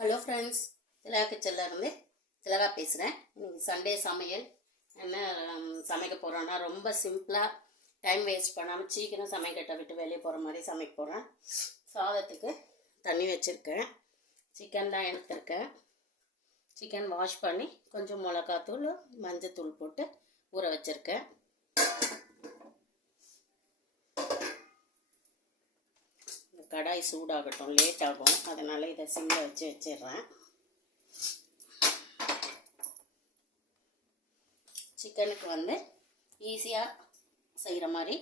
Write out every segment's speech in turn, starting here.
Hello friends திலகா கிச்சன்லேருந்து திலகா பேசுகிறேன் இன்னைக்கு Sunday சமையல். என்ன சமைக்க போகிறோன்னா ரொம்ப சிம்பிளாக டைம் வேஸ்ட் பண்ணாமல் சீக்கிரம் சமைக்கட்டை விட்டு வெளியே போகிற மாதிரி சமைக்க போகிறேன் சாதத்துக்கு தண்ணி வச்சுருக்கேன். சிக்கன் தான் எடுத்திருக்கேன். சிக்கன் வாஷ் பண்ணி கொஞ்சம் மிளகாத்தூள் மஞ்சத்தூள் போட்டு ஊற வச்சுருக்கேன். கடாய் சூடாகட்டும் லேட் ஆகும். அதனால் இதை சிம்மில் வச்சு வச்சிடுறேன். சிக்கனுக்கு வந்து ஈஸியாக செய்கிற மாதிரி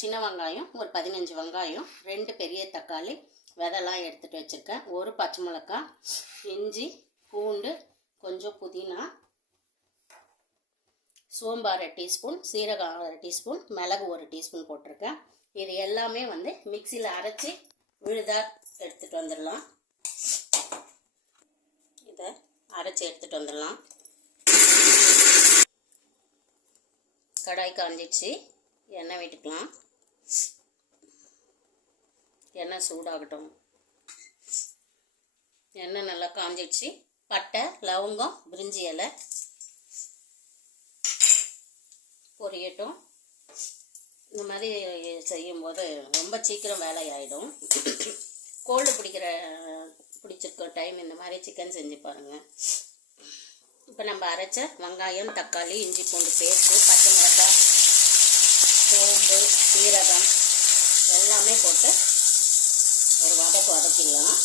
சின்ன வெங்காயம் ஒரு பதினஞ்சு வெங்காயம் ரெண்டு பெரிய தக்காளி விதெல்லாம் எடுத்துகிட்டு வச்சுருக்கேன். ஒரு பச்சை மிளகாய் இஞ்சி பூண்டு கொஞ்சம் புதினா சோம்பு அரை டீஸ்பூன் சீரகம் அரை டீஸ்பூன் மிளகு ஒரு டீஸ்பூன் போட்டிருக்கேன். இது எல்லாமே வந்து மிக்சியில் அரைச்சி விழுதா எடுத்துகிட்டு வந்துடலாம். இதை அரைச்சி எடுத்துகிட்டு வந்துடலாம். கடாய் காஞ்சிடுச்சு. எண்ணெய் விட்டுக்கலாம். எண்ணெய் சூடாகட்டும். எண்ணெய் நல்லா காஞ்சிடுச்சு. பட்டை லவங்கம் பிரிஞ்சி இலை பொரியட்டும். இந்த மாதிரி செய்யும்போது ரொம்ப சீக்கிரம் வேலை ஆகிடும் கோல்டு பிடிக்கிற பிடிச்சிருக்க டைம் இந்த மாதிரி சிக்கன் செஞ்சு பாருங்கள் இப்போ நம்ம அரைச்ச வெங்காயம் தக்காளி இஞ்சி பூண்டு பேஸ்ட்டு பச்சை மிளகாய் சோம்பு சீரகம் எல்லாமே போட்டு ஒரு வதக்கு வதக்கிடலாம்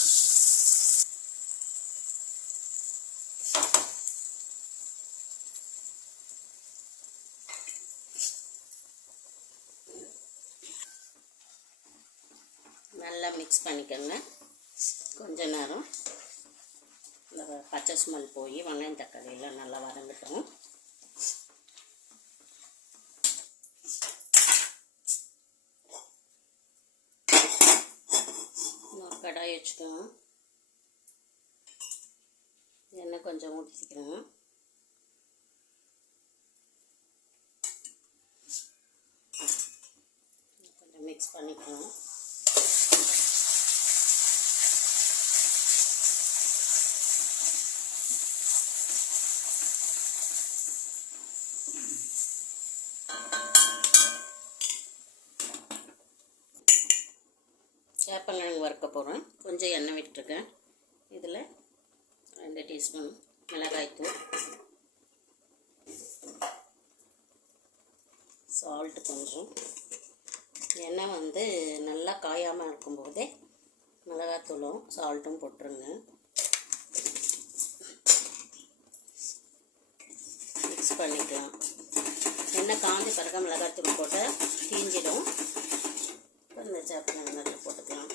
நல்லா மிக்ஸ் பண்ணிக்கோங்க. கொஞ்ச நேரம். இந்த பச்சை ஸ்மெல் போய் வெங்காயம் தக்காளி எல்லாம் நல்லா வதங்கட்டும். இன்னொரு கடாய் வச்சுக்கோங்க எண்ணெய் கொஞ்சம் ஊற்றிக்கிறோங்க கொஞ்சம் மிக்ஸ் பண்ணிக்கணும் சேப்பங்கிழங்கு வறுக்க போகிறேன் கொஞ்சம் எண்ணெய் விட்டுருக்கேன். இதில் ரெண்டு டீஸ்பூன் மிளகாய்த்தூள் சால்ட்டு கொஞ்சம். எண்ணெய் வந்து நல்லா காயாமல் இருக்கும்போதே மிளகாத்தூளும் சால்ட்டும் போட்டுருங்க. மிக்ஸ் பண்ணிக்கலாம். எண்ணெய் காஞ்ச பிறகு மிளகாத்தூள் போட்டால் தீஞ்சிடும். இந்த சேப்பங்கிழங்கு அதில் போட்டுக்கலாம்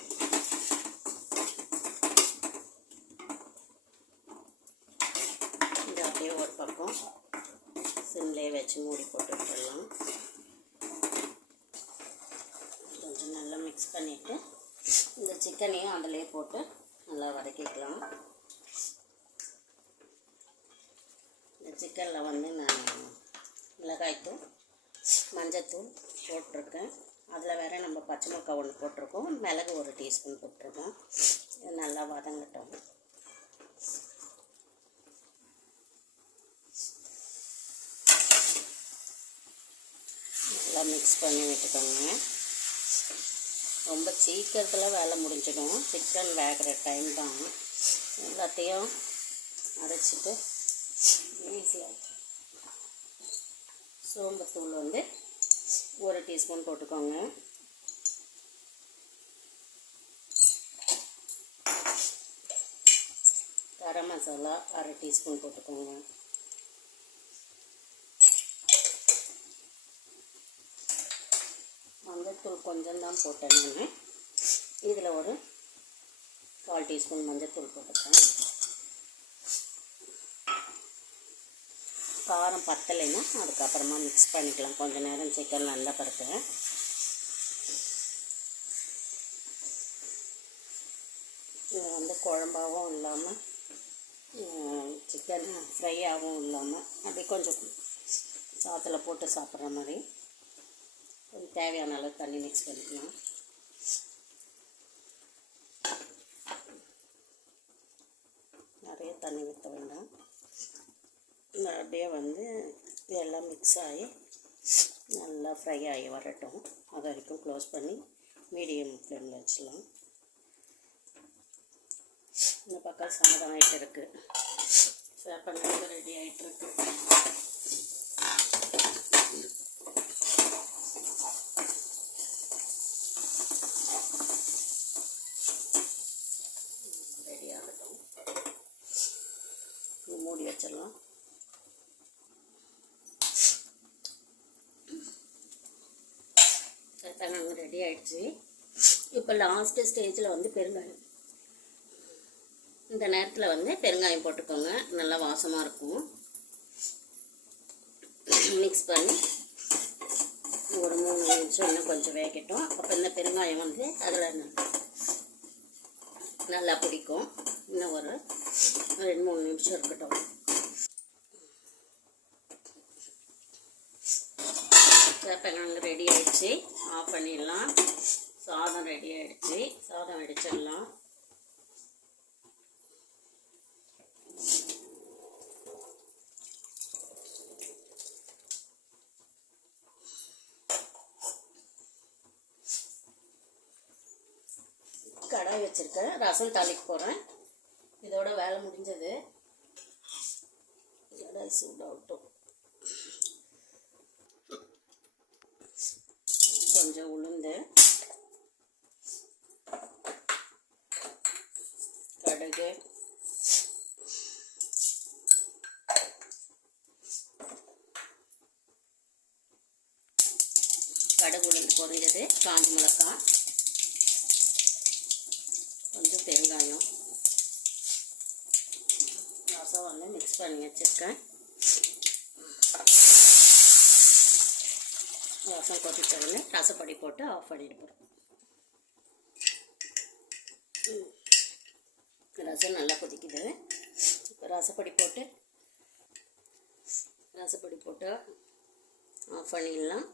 இந்த அப்படியே ஒரு பக்கம் சிம்லேயே வச்சு மூடி போட்டு விட்டுடலாம். கொஞ்சம் நல்லா மிக்ஸ் பண்ணிவிட்டு இந்த சிக்கனையும் அதிலே போட்டு நல்லா வதக்கிக்கலாம். இந்த சிக்கனில் வந்து நான் மிளகாய்த்தூள் மஞ்சத்தூள் போட்டிருக்கேன். அதில் வேறு நம்ம பச்சை மிளகா ஒன்று போட்டிருக்கோம். மிளகு ஒரு டீஸ்பூன் போட்டிருக்கோம். இது நல்லா வதங்கட்டும். நல்லா மிக்ஸ் பண்ணி விட்டுக்கோங்க. ரொம்ப சீக்கிரத்தில் வேலை முடிஞ்சிடும். சிக்கன் வேகிற டைம் தான். எல்லாத்தையும் அரைச்சிட்டு ஈஸியாக சோம்புத்தூள் வந்து ஒரு டீஸ்பூன் போட்டுக்கோங்க. கரம் மசாலா அரை டீஸ்பூன் போட்டுக்கோங்க. மஞ்சத்தூள் கொஞ்சம்தான் போட்டேன் நான். இதில் ஒரு கால் டீஸ்பூன் மஞ்சத்தூள் போட்டுக்கேன். காரம் பத்தலைன்னா அதுக்கப்புறமா மிக்ஸ் பண்ணிக்கலாம். கொஞ்ச நேரம் சிக்கன் நல்லா பருப்பு. இது வந்து குழம்பாகவும் இல்லாமல் சிக்கன் ஃப்ரையாகவும் இல்லாமல் அப்படியே கொஞ்சம் சாத்தில் போட்டு சாப்பிட்ற மாதிரி கொஞ்சம் தேவையான அளவு தண்ணி மிக்ஸ் பண்ணிக்கலாம் தண்ணி ஊற்ற வேண்டாம் இந்த அப்படியே வந்து இதெல்லாம் மிக்ஸ் ஆகி நல்லா ஃப்ரை ஆகி வரட்டும். அது வரைக்கும் க்ளோஸ் பண்ணி மீடியம் ஃப்ளேமில் வச்சிடலாம். இந்த பக்கம் சாதம் ஆகிட்டு இருக்கு. சேப்பங்களுக்கு ரெடி ஆகிட்டு இருக்கு. ரெடி ஆகட்டும். மூடி வச்சிடலாம். ரெடி ஆயிடுச்சு. இப்போ லாஸ்ட்டு ஸ்டேஜில் வந்து பெருங்காயம். இந்த நேரத்தில் வந்து பெருங்காயம் போட்டுக்கோங்க. நல்லா வாசமாக இருக்கும். மிக்ஸ் பண்ணி ஒரு மூணு நிமிஷம் இன்னும் கொஞ்சம் வேகட்டும். அப்போ இந்த பெருங்காயம் வந்து அதில் நல்லா பிடிக்கும். இன்னும் ஒரு ரெண்டு மூணு நிமிஷம் இருக்கட்டும். பெருங்காயம் ரெடி ஆயிடுச்சு. ஆஃப் பண்ணிடலாம். சாதம் ரெடி ஆகிடுச்சு சாதம் அடிச்சிடலாம் கடாய் வச்சுருக்கேன். ரசம் தாளிக்க போகிறேன் இதோட வேலை முடிஞ்சது. கடாய் சூடாகட்டும். கொஞ்சம் உளுந்து. கடுகு. கடுகு உளுந்து பொறிஞ்சது காஞ்சி மிளகாய். கொஞ்சம் பெருங்காயம். ரசம் வந்து மிக்ஸ் பண்ணி வச்சுருக்கேன். ரசம் கொதிச்ச ரசப்படி ரசப்பொடி போட்டு ஆஃப் பண்ணிட்டு போகிறோம் ரசம் நல்லா கொதிக்குது. இப்போ ரசப்பொடி போட்டு ரசப்பொடி போட்டு ஆஃப் பண்ணிடலாம்.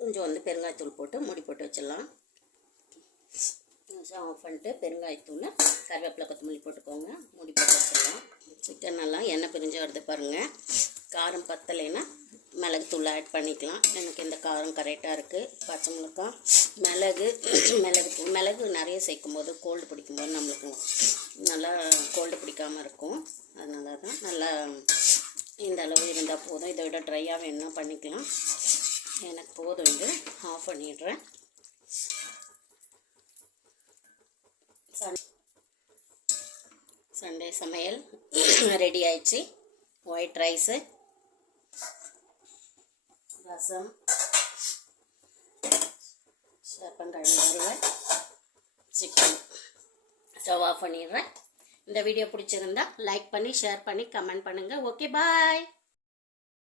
கொஞ்சம் வந்து பெருங்காயத்தூள் போட்டு மூடி போட்டு வச்சிடலாம். கொஞ்சம் ஆஃப் பண்ணிட்டு பெருங்காயத்தூள் கருவேப்பிலை கொத்தமல்லி போட்டுக்கோங்க. மூடி போட்டு வச்சிடலாம். சிக்கன் நல்லா எண்ணெய் பிரிஞ்சு வருது பாருங்கள் காரம் பத்தலைன்னா மிளகுத்தூள் ஆட் பண்ணிக்கலாம். எனக்கு இந்த காரம் கரெக்டாக இருக்குது பச்சை மிளகா மிளகு மிளகு மிளகு நிறைய சேர்க்கும் போது கோல்டு பிடிக்கும்போது நம்மளுக்கு நல்லா கோல்டு பிடிக்காமல் இருக்கும். அதனால தான் நல்லா இந்த அளவு இருந்தால் போதும். இதை விட ட்ரையாக வேணும்னா பண்ணிக்கலாம். எனக்கு போதும் இது. ஆஃப் பண்ணிடுறேன். சன் சண்டே சமையல் ரெடி ஆயிடுச்சு. ஒயிட் ரைஸு ரசம் சேப்பங்கிழங்கு வறுவல் சிக்கன் ஸ்டவ் ஆஃப் பண்ணிடுறேன் இந்த வீடியோ பிடிச்சிருந்தா லைக் பண்ணி ஷேர் பண்ணி கமெண்ட் பண்ணுங்கள் ஓகே பாய்